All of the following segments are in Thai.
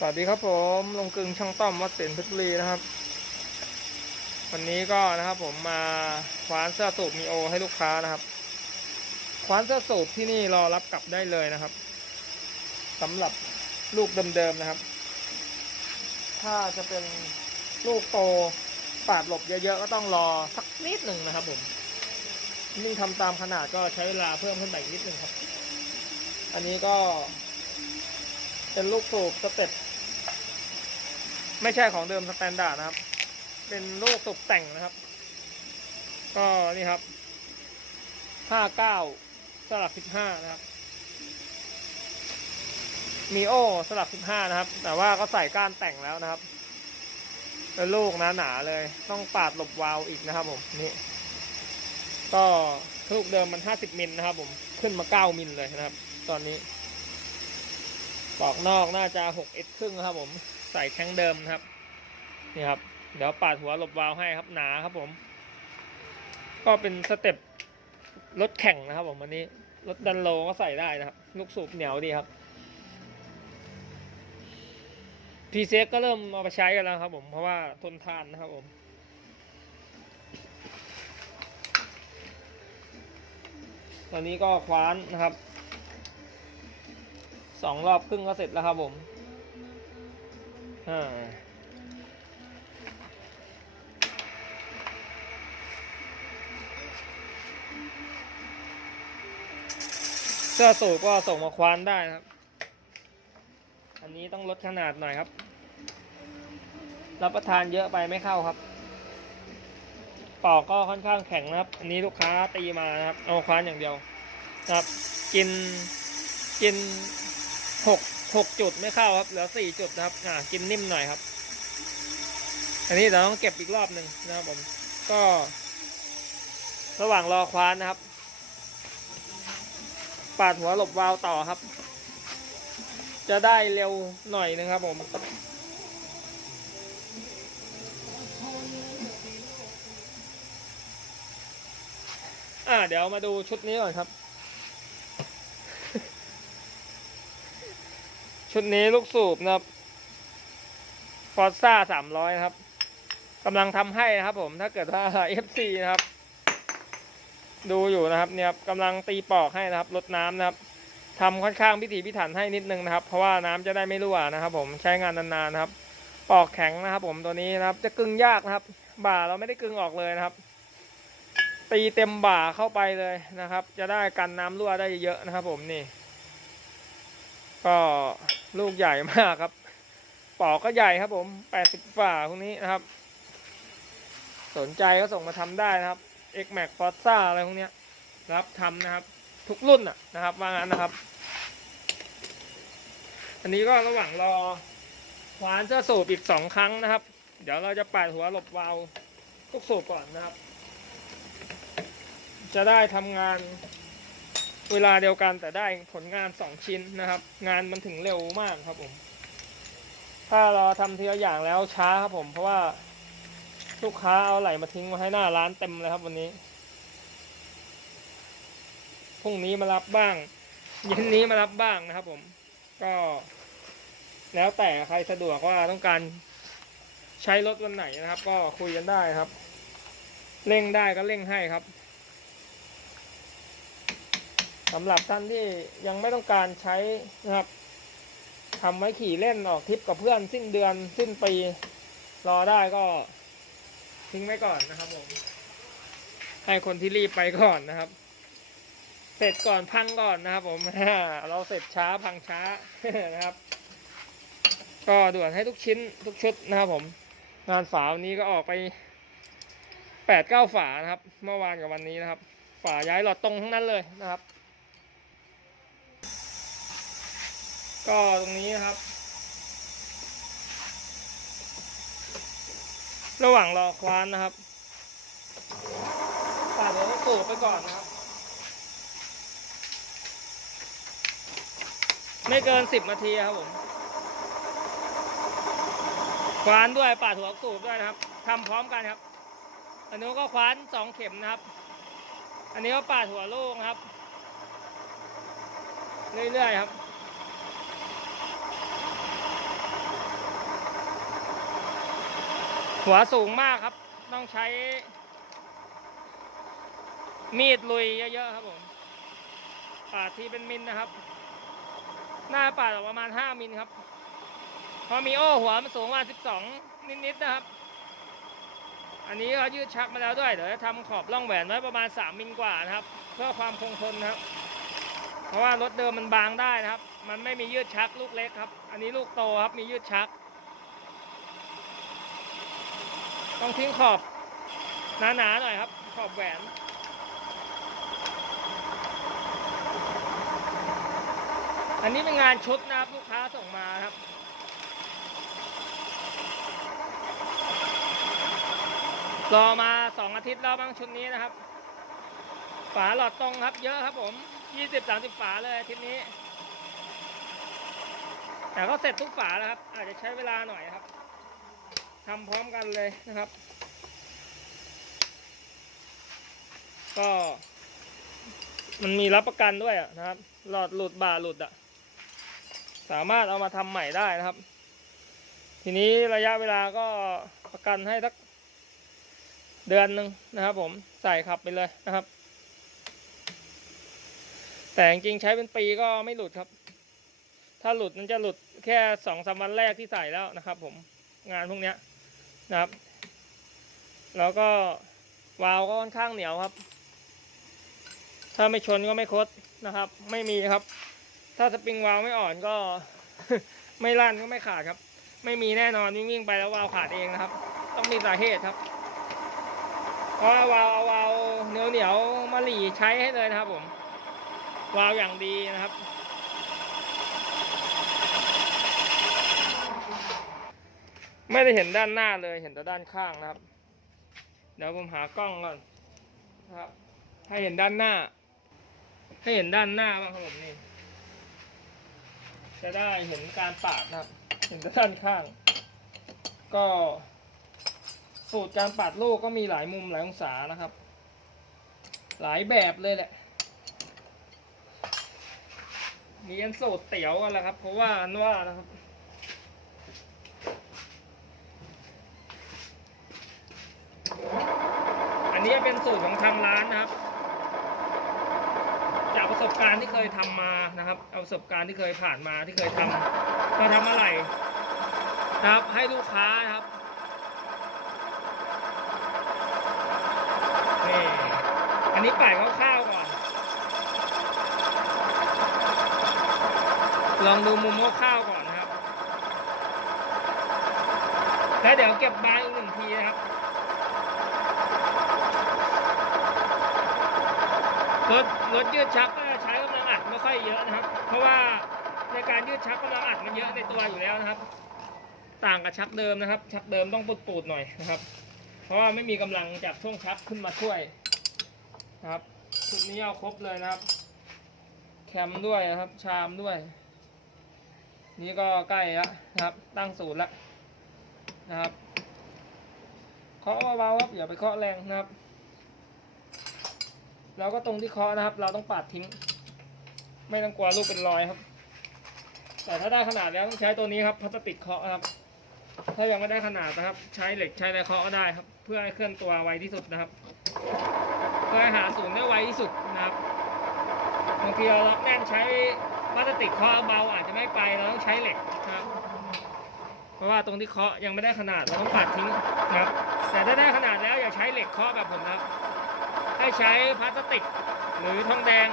สวัสดีครับผมลงกึงช่างต้อมวัดเศษเพชรบุรีนะครับ วันนี้ก็นะครับผมมาคว้านเสื้อสูบมีโอให้ลูกค้านะครับคว้านเสื้อสูบที่นี่รอรับกลับได้เลยนะครับสำหรับลูกเดิมๆนะครับ ถ้าจะเป็นลูกโตปาดหลบเยอะๆก็ต้องรอสักนิดหนึ่งนะครับผมนี่ทำตามขนาดก็ใช้เวลาเพิ่มขึ้นไปอีกนิดหนึ่งครับ อันนี้ก็เป็นลูกสูบสเต็ป ไม่ใช่ของเดิมสแตนดาร์ดนะครับ เป็นลูกสูบแต่งนะครับ ก็นี่ครับห้าเก้าสลับสิบห้านะครับ มีโอสลับสิบห้านะครับ แต่ว่าก็ใส่ก้านแต่งแล้วนะครับเป็นลูกหนาๆเลย ต้องปาดหลบวาล์วอีกนะครับผมนี่ก็ลูกเดิมมันห้าสิบมิลนะครับ ผมขึ้นมาเก้ามิลเลยนะครับ ตอนนี้ปอกนอกน่าจะหกเอ็ดครึ่งครับผม ใส่แข้งเดิมนะครับ นี่ครับ เดี๋ยวปาดหัวหลบวาล์วให้ครับหนาครับผม ก็เป็นสเต็ปรถแข่งนะครับผมวันนี้รถดันโลก็ใส่ได้นะครับ ลูกสูบเหนียวดีครับพีเซก็เริ่มเอาไปใช้กันแล้วครับผมเพราะว่าทนทานนะครับผมตอนนี้ก็คว้านนะครับสองรอบครึ่งก็เสร็จแล้วครับผม อ่าเสื้อสูบก็ส่งมาควานได้นะครับ อันนี้ต้องลดขนาดหน่อยครับ รับประทานเยอะไปไม่เข้าครับปอกก็ค่อนข้างแข็งนะครับ อันนี้ลูกค้าตีมานะครับ เอาควานอย่างเดียวนะครับ กินกินหก หกจุดไม่เข้าครับเหลือสี่จุดนะครับ อ่า กินนิ่มหน่อยครับ อันนี้เราต้องเก็บอีกรอบหนึ่งนะครับผม ก็ ระหว่างรอควานนะครับ ปาดหัวหลบวาวต่อครับ จะได้เร็วหน่อยนึงครับผมอ่าเดี๋ยวมาดูชุดนี้ก่อนครับ ชุดนี้ลูกสูบนะครับฟอร์ซ่าสามร้อยครับกำลังทำให้นะครับ ผมถ้าเกิดว่า FC นะครับ ดูอยู่นะครับ เนี่ยครับกำลังตีปอกให้นะครับลดน้ำนะครับทำค่อนข้างพิถีพิถันให้นิดนึงนะครับ เพราะว่าน้ำจะได้ไม่รั่วนะครับ ผมใช้งานนานๆนะครับ ปอกแข็งนะครับ ผมตัวนี้นะครับ จะกึ่งยากนะครับ บ่าเราไม่ได้กึ่งออกเลยนะครับ ตีเต็มบ่าเข้าไปเลยนะครับ จะได้กันน้ำรั่วได้เยอะนะครับ ผมนี่ ก็ ลูกใหญ่มากครับ ปอกก็ใหญ่ครับผมแปดสิบฝ่าพวกนี้นะครับ สนใจก็ส่งมาทำได้นะครับ X Max Forza อะไรพวกนี้รับทำนะครับ ทุกรุ่นอะนะครับ ว่างั้นนะครับ อันนี้ก็ระหว่างรอควานเสื้อสูบอีกสองครั้งนะครับ เดี๋ยวเราจะปาดหัวหลบวาล์วทุกสูบก่อนนะครับ จะได้ทำงาน เวลาเดียวกันแต่ได้ผลงานสองชิ้นนะครับ งานมันถึงเร็วมากครับผม ถ้าเราทำทีละอย่างแล้วช้าครับผม เพราะว่าลูกค้าเอาไหลมาทิ้งมาให้หน้าร้านเต็มเลยครับวันนี้พรุ่งนี้มารับบ้างเย็นนี้มารับบ้างนะครับ ผม ก็ แล้วแต่ใครสะดวกว่าต้องการใช้รถวันไหนนะครับ ก็คุยกันได้ครับ เร่งได้ก็เร่งให้ครับ สำหรับท่านที่ยังไม่ต้องการใช้นะครับทำไว้ขี่เล่นออกทริปกับเพื่อนสิ้นเดือนสิ้นปีรอได้ก็ ทิ้งไว้ก่อนนะครับผมให้คนที่รีบไปก่อนนะครับ เสร็จก่อนพังก่อนนะครับ ผมเราเสร็จช้าพังช้านะครับ ก็ด่วนให้ทุกชิ้นทุกชุดนะครับผม งานฝาวันนี้ก็ออกไปแปดเก้าฝานะครับ เมื่อวานกับวันนี้นะครับ ฝาย้ายหลอดตรงทั้งนั้นเลยนะครับ ก็ตรงนี้นะครับ ระหว่างรอควานนะครับปาดเดี๋ยวก็สูบไปก่อนนะครับ ไม่เกินสิบนาทีครับผมควานด้วยปาดหัวสูบด้วยนะครับทำพร้อมกันครับ อันนี้ก็ควานสองเข็มนะครับ อันนี้ก็ปาดหัวโล่งครับ เรื่อยๆครับ หัวสูงมากครับ ต้องใช้ มีดลุยเยอะๆครับผมปาดที่เป็นมิลนะครับ หน้าปาดประมาณ 5 มิลครับ พอมีโอ้หัวมันสูงประมาณ12 นิดๆนะครับ อันนี้เขายืดชักมาแล้วด้วย เดี๋ยวจะทำขอบร่องแหวนไว้ประมาณ 3 มิลกว่านะครับ เพื่อความคงทนครับ เพราะว่ารถเดิมมันบางได้นะครับ มันไม่มียืดชักลูกเล็กครับ อันนี้ลูกโตครับ มียืดชัก ต้องทิ้งขอบหนาๆหน่อยครับ ขอบแหวนอันนี้เป็นงานชุดนะครับลูกค้าส่งมาครับ รอมาสองอาทิตย์แล้วบ้างชุดนี้นะครับ ฝาหลอดตรงครับ เยอะครับผมยี่สิบสามสิบฝาเลยอาทิตย์นี้ แต่ก็เสร็จทุกฝาแล้วครับ อาจจะใช้เวลาหน่อยครับ ทำพร้อมกันเลยนะครับ ก็ มันมีรับประกันด้วยนะครับ หลอดหลุดบ่าหลุดอะสามารถเอามาทำใหม่ได้นะครับ ทีนี้ระยะเวลาก็ประกันให้สักเดือนหนึ่งนะครับ ผมใส่ขับไปเลยนะครับ แต่จริงใช้เป็นปีก็ไม่หลุดครับ ถ้าหลุดมันจะหลุดแค่สองสามวันแรกที่ใส่แล้วนะครับ ผมงานพวกเนี้ย นะครับ แล้วก็วาล์วก็ค่อนข้างเหนียวครับ ถ้าไม่ชนก็ไม่คดนะครับ ไม่มีครับ ถ้าสปริงวาล์วไม่อ่อนก็ ไม่ลั่นก็ไม่ขาดครับ ไม่มีแน่นอนวิ่งวิ่งไปแล้ววาล์วขาดเองนะครับ ต้องมีสาเหตุครับ เพราะว่าวาล์วเอาวาล์วเหนียวเหนียวมาหลีใช้ให้เลยนะครับผม วาล์วอย่างดีนะครับ ไม่ได้เห็นด้านหน้าเลยเห็นแต่ด้านข้างนะครับ เดี๋ยวผมหากล้องก่อนนะครับ ให้เห็นด้านหน้า ให้เห็นด้านหน้าบ้างครับผมนี่ จะได้เห็นการปาดนะครับ เห็นแต่ด้านข้าง ก็ สูตรการปาดลูกก็มีหลายมุมหลายองศานะครับ หลายแบบเลยแหละมีกันสูตรเตี๋ยวกันแหละครับ เพราะว่าอันว่านะครับ นนี้เป็นสูตรของทางร้านนะครับ จากประสบการณ์ที่เคยทำมานะครับ เอาประสบการณ์ที่เคยผ่านมาที่เคยทำมาทำอะไรนะครับ ให้ลูกค้านะครับนี่อันนี้ป่ายคร่าวๆก่อน ลองดูมุมคร่าวๆก่อนนะครับ แล้วเดี๋ยวเก็บบางอีกหนึ่งทีนะครับ รถรถยืดชักก็ใช้กำลังอัดไม่ค่อยเยอะนะครับ เพราะว่าในการยืดชักกำลังอัดมันเยอะในตัวอยู่แล้วนะครับ ต่างกับชักเดิมนะครับ ชักเดิมต้องปูดๆหน่อยนะครับ เพราะว่าไม่มีกำลังจากช่วงชักขึ้นมาช่วยนะครับชุดนี้เอาครบเลยนะครับ แคมด้วยนะครับ ชามด้วย นี่ก็ใกล้แล้วนะครับ ตั้งศูนย์แล้วนะครับเคาะเบาๆครับอย่าไปเคาะแรงนะครับ แล้วก็ตรงที่เคาะนะครับ เราต้องปาดทิ้ง ไม่ต้องกลัวลูกเป็นรอยครับ แต่ถ้าได้ขนาดแล้วต้องใช้ตัวนี้ครับพลาสติกเคาะครับ ถ้ายังไม่ได้ขนาดนะครับ ใช้เหล็กใช้อะไรเคาะก็ได้ครับ เพื่อให้เคลื่อนตัวไวที่สุดนะครับเพื่อหาศูนย์ได้ไวที่สุดนะครับบางทีเราล็อกแน่นใช้พลาสติกเคาะเบาอาจจะไม่ไปเราต้องใช้เหล็กครับ เพราะว่าตรงที่เคาะยังไม่ได้ขนาดเราต้องปาดทิ้งนะครับ แต่ถ้าได้ขนาดแล้วอย่าใช้เหล็กเคาะแบบผมนะครับ ให้ใช้พลาสติก หรือทองแดง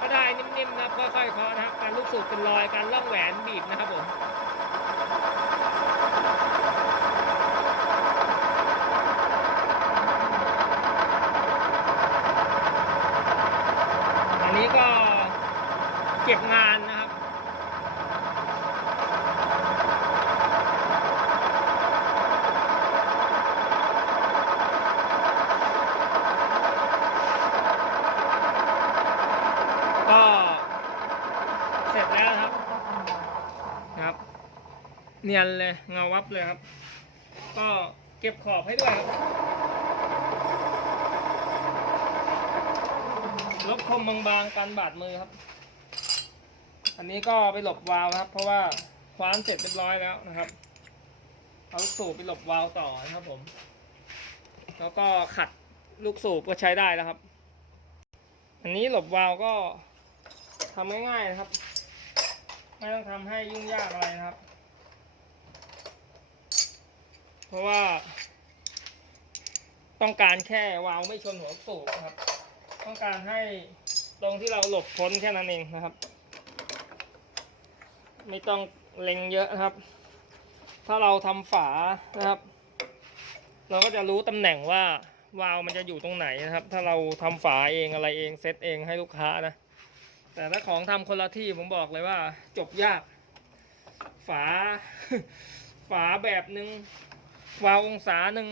ก็ได้นิ่มๆนะครับค่อยๆเคาะนะครับการลูกสูบเป็นรอยการล่องแหวนบีบนะครับผมอันนี้ก็เก็บงานนะครับ ก็เสร็จแล้วครับนะครับ เนียนเลยเงาวับเลยครับ ก็เก็บขอบให้ด้วยครับ ลบคมบางๆกันบาดมือครับ อันนี้ก็ไปหลบวาล์วครับ เพราะว่าคว้านเสร็จเรียบร้อยแล้วนะครับเอาลูกสูบไปหลบวาล์วต่อนะครับผม แล้วก็ขัดลูกสูบก็ใช้ได้แล้วครับ อันนี้หลบวาล์วก็ทำง่ายๆนะครับ ไม่ต้องทำให้ยุ่งยากอะไรนะครับ เพราะว่า ต้องการแค่วาวไม่ชนหัวสูบนะครับ ต้องการให้ตรงที่เราหลบพ้นแค่นั้นเองนะครับ ไม่ต้องเล็งเยอะนะครับ ถ้าเราทำฝานะครับ เราก็จะรู้ตำแหน่งว่าวาล์วมันจะอยู่ตรงไหนนะครับ ถ้าเราทำฝาเองอะไรเองเซตเองให้ลูกค้านะ แต่ถ้าของทำคนละที่ผมบอกเลยว่า จบยาก ฝา ฝาแบบหนึ่ง วาวองศาหนึ่ง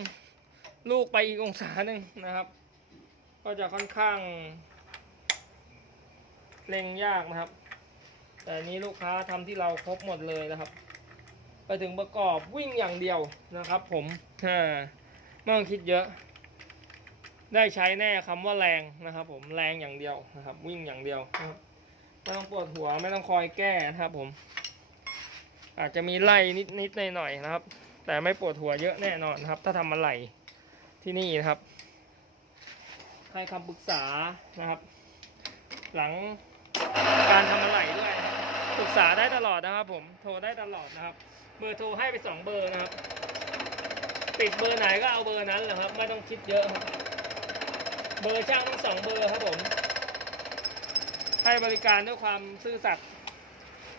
ลูกไปอีกองศาหนึ่งนะครับ ก็จะค่อนข้างเล็งยากนะครับ แต่นี้ลูกค้าทำที่เราครบหมดเลยนะครับ ไปถึงประกอบวิ่งอย่างเดียวนะครับ ผมไม่ต้องคิดเยอะ ได้ใช้แน่คำว่าแรงนะครับ ผมแรงอย่างเดียวนะครับ วิ่งอย่างเดียวนะครับไม่ต้องปวดหัวไม่ต้องคอยแก้นะครับผม อาจจะมีไล่นิดนิดหน่อยหน่อยๆนะครับ แต่ไม่ปวดหัวเยอะแน่นอนครับ ถ้าทำอะไรที่นี่นะครับ ให้คำปรึกษานะครับ หลังการทำอะไรด้วยปรึกษาได้ตลอดนะครับ ผมโทรได้ตลอดนะครับ เบอร์โทรให้ไปสองเบอร์นะครับ ติดเบอร์ไหนก็เอาเบอร์นั้นแหละครับ ไม่ต้องคิดเยอะครับเบอร์ช่างทั้งสองเบอร์ครับผม ให้บริการด้วยความซื่อสัตย์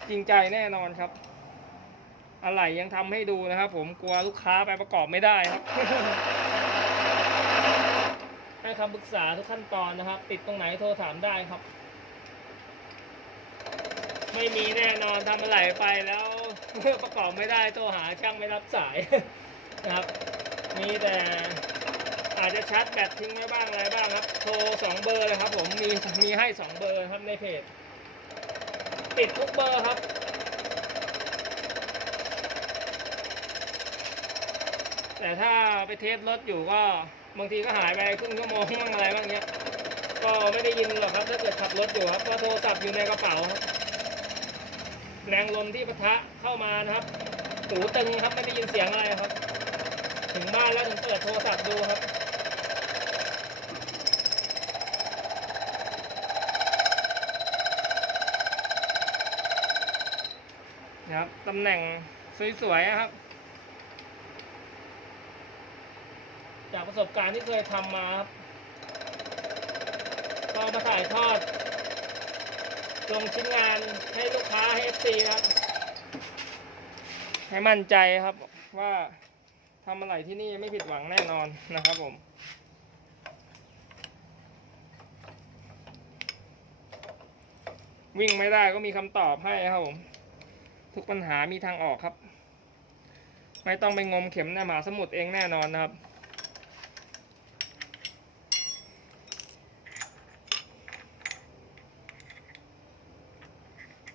จริงใจแน่นอนครับ อะไรยังทำให้ดูนะครับ ผมกลัวลูกค้าไปประกอบไม่ได้ครับ ให้คำปรึกษาทุกขั้นตอนนะครับ ติดตรงไหนโทรถามได้ครับ ไม่มีแน่นอนทำอะไรไปแล้วประกอบไม่ได้โทรหาช่างไม่รับสายนะครับ มีแต่อาจจะชาร์จแบตทิ้งไว้บ้างอะไรบ้างครับ โทรสองเบอร์เลยครับ ผมมีมีให้สองเบอร์ครับในเพจ ติดทุกเบอร์ครับ แต่ถ้าไปเทสรถอยู่ก็บางทีก็หายไปครึ่งชั่วโมงบ้างอะไรบ้างเนี้ย ก็ไม่ได้ยินหรอกครับ ถ้าเกิดขับรถอยู่ครับเพราะโทรศัพท์อยู่ในกระเป๋าครับแรงลมที่ปะทะเข้ามานะครับหูตึงครับไม่ได้ยินเสียงอะไรครับ ถึงบ้านแล้วถึงเปิดโทรศัพท์ดูครับนะครับตำแหน่งสวยๆครับ จาก ประสบการณ์ที่เคยทำมาครับก็มาถ่ายทอด ลงชิ้นงานให้ลูกค้าให้ FC นะครับ ให้มั่นใจครับว่าทำอะไรที่นี่ไม่ผิดหวังแน่นอนนะครับผมวิ่งไม่ได้ก็มีคำตอบให้ครับผม ทุกปัญหามีทางออกครับ ไม่ต้องไปงมเข็มในมหาสมุทรเองแน่นอนนะครับ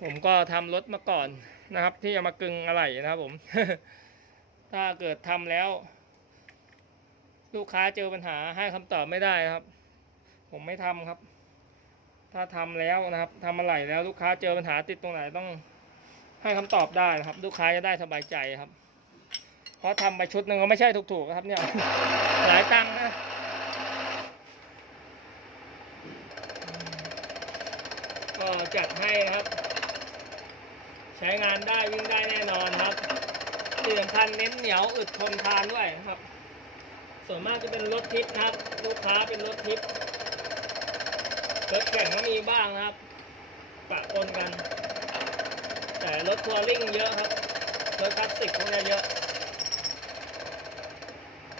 ผมก็ทำรถมาก่อนนะครับ ที่จะมากึงอะไรนะครับผม ถ้าเกิดทำแล้ว ลูกค้าเจอปัญหาให้คำตอบไม่ได้ครับ ผมไม่ทำครับ ถ้าทำแล้วนะครับทำอะไรแล้วลูกค้าเจอปัญหาติดตรงไหนต้องให้คำตอบได้นะครับ ลูกค้าจะได้สบายใจครับ เพราะทำไปชุดหนึ่งก็ไม่ใช่ถูกๆครับเนี่ย หลายตังค์นะก็จัดให้นะครับ ใช้งานได้วิ่งได้แน่นอนครับที่สำคัญเน้นเหนียวอึดทนทานด้วยครับ ส่วนมากจะเป็นรถทิปนะครับ ลูกค้าเป็นรถทิปรถแข่งก็มีบ้างนะครับ ปะปนกัน แต่รถทัวริ่งเยอะครับรถคลาสสิกพวกนี้เยอะ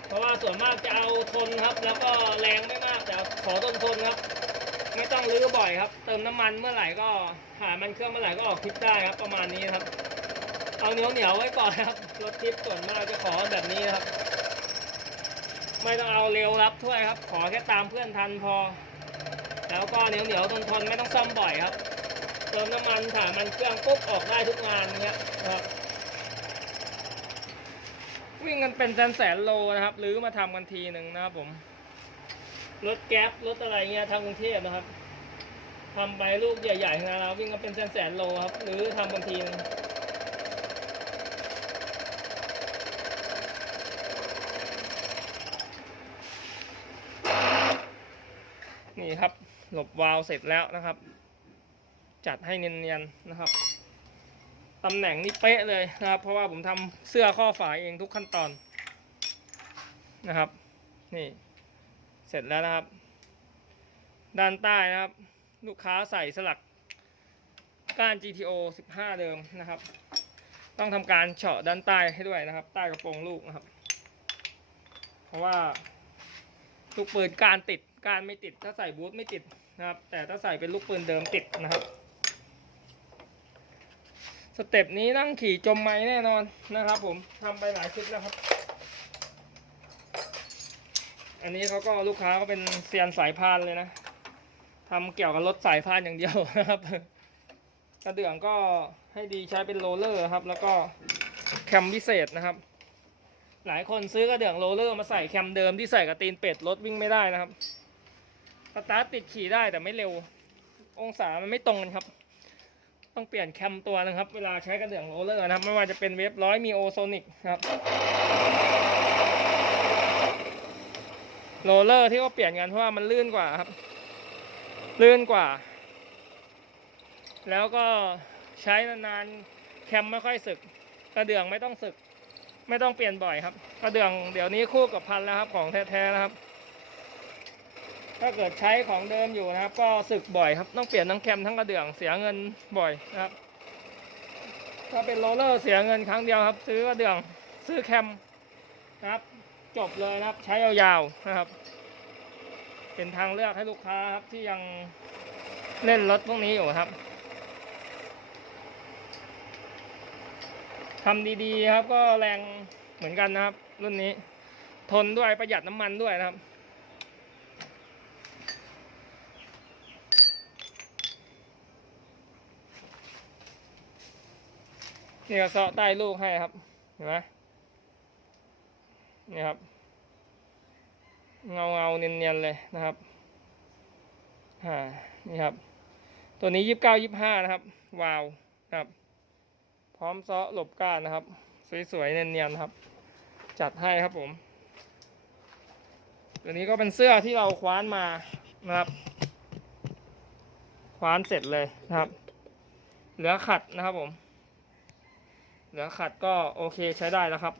เพราะว่าส่วนมากจะเอาทนครับ แล้วก็แรงไม่มากแต่ขอทนทนครับ ไม่ต้องรื้อบ่อยครับ เติมน้ำมันเมื่อไหร่ก็หามันเครื่องเมื่อไหร่ก็ออกทริปได้ครับ ประมาณนี้ครับ เอาเหนียวเหนียวไว้ก่อนครับรถทริปส่วนมากจะขอแบบนี้ครับ ไม่ต้องเอาเร็วรับถ้วยครับ ขอแค่ตามเพื่อนทันพอ แล้วก็เหนียวเหนียวทนทนไม่ต้องซ่อมบ่อยครับ เติมน้ำมันถ่ามันเครื่องปุ๊บออกได้ทุกงานเนี้ยครับวิ่งกันเป็นแสนแสนโลนะครับหรือมาทำกันทีหนึ่งนะครับผม รถแก๊ปรถอะไรเงี้ยทางกรุงเทพนะครับทำไปลูกใหญ่ๆนะเราวิ่งกัเป็นแสนแสนโลครับ หรือทำบางทีนี่ครับ หลบวาล์วเสร็จแล้วนะครับ จัดให้เนียนๆนะครับตำแหน่งนี่เป๊ะเลยนะครับ เพราะว่าผมทำเสื้อข้อฝาเองทุกขั้นตอนนะครับ นี่ ร็จแล้วนะครับ ด้านใต้นะครับ ลูกค้าใส่สลักก้าน GTO 15 เดิมนะครับ ต้องทำการเฉาะด้านใต้ให้ด้วยนะครับ ใต้กระโปรงลูกนะครับ เพราะว่าลูกปืนการติดการไม่ติด ถ้าใส่บูทไม่ติดนะครับ แต่ถ้าใส่เป็นลูกปืนเดิมติดนะครับ สเต็ปนี้นั่งขี่จมไม้แน่นอนนะครับ ผมทำไปหลายคลิปแล้วครับ อันนี้เขาก็ลูกค้าก็เป็นเซียนสายพานเลยนะทำเกี่ยวกับรถสายพานอย่างเดียวนะครับกระเดื่องก็ให้ดีใช้เป็นโรลเลอร์ครับ แล้วก็แคมพิเศษนะครับ หลายคนซื้อกระเดื่องโรลเลอร์มาใส่แคมเดิมที่ใส่กับตีนเป็ดรถวิ่งไม่ได้นะครับสตาร์ทติดขี่ได้แต่ไม่เร็ว องศามันไม่ตรงกันครับ ต้องเปลี่ยนแคมตัวนะครับ เวลาใช้กระเดื่องโรลเลอร์นะครับ ไม่ว่าจะเป็นเวฟร้อยมีโอโซนิกครับ โรลเลอร์ที่เขาเปลี่ยนกันเพราะว่ามันลื่นกว่าครับ ลื่นกว่า แล้วก็ใช้นานๆแคมไม่ค่อยสึก กระเดื่องไม่ต้องสึก ไม่ต้องเปลี่ยนบ่อยครับ กระเดื่องเดี๋ยวนี้คู่กับพันแล้วครับของแท้ๆนะครับ ถ้าเกิดใช้ของเดิมอยู่นะครับ ก็สึกบ่อยครับต้องเปลี่ยนทั้งแคมทั้งกระเดื่องเสียเงินบ่อยนะครับ ถ้าเป็นโรลเลอร์เสียเงินครั้งเดียวครับ ซื้อกระเดื่องซื้อแคมนะครับ จบเลยนะครับ ใช้ยาวๆนะครับ เป็นทางเลือกให้ลูกค้าครับที่ยังเล่นรถพวกนี้อยู่ครับทำดีๆครับก็แรงเหมือนกันนะครับ รุ่นนี้ ทนด้วยประหยัดน้ำมันด้วยนะครับนี่ก็เซาะใต้ลูกให้ครับ เห็นไหม นี่ครับ เงาเงาๆเนียนๆเลยนะครับอ่านี่ครับ ตัวนี้ยี่สิบเก้ายี่สิบห้านะครับ วาวนะครับ พร้อมเซาะหลบก้านนะครับ สวยๆเนียนๆครับ จัดให้ครับผม ตัวนี้ก็เป็นเสื้อที่เราคว้านมานะครับ คว้านเสร็จเลยนะครับ เหลือขัดนะครับผม เหลือขัดก็โอเคใช้ได้แล้วครับ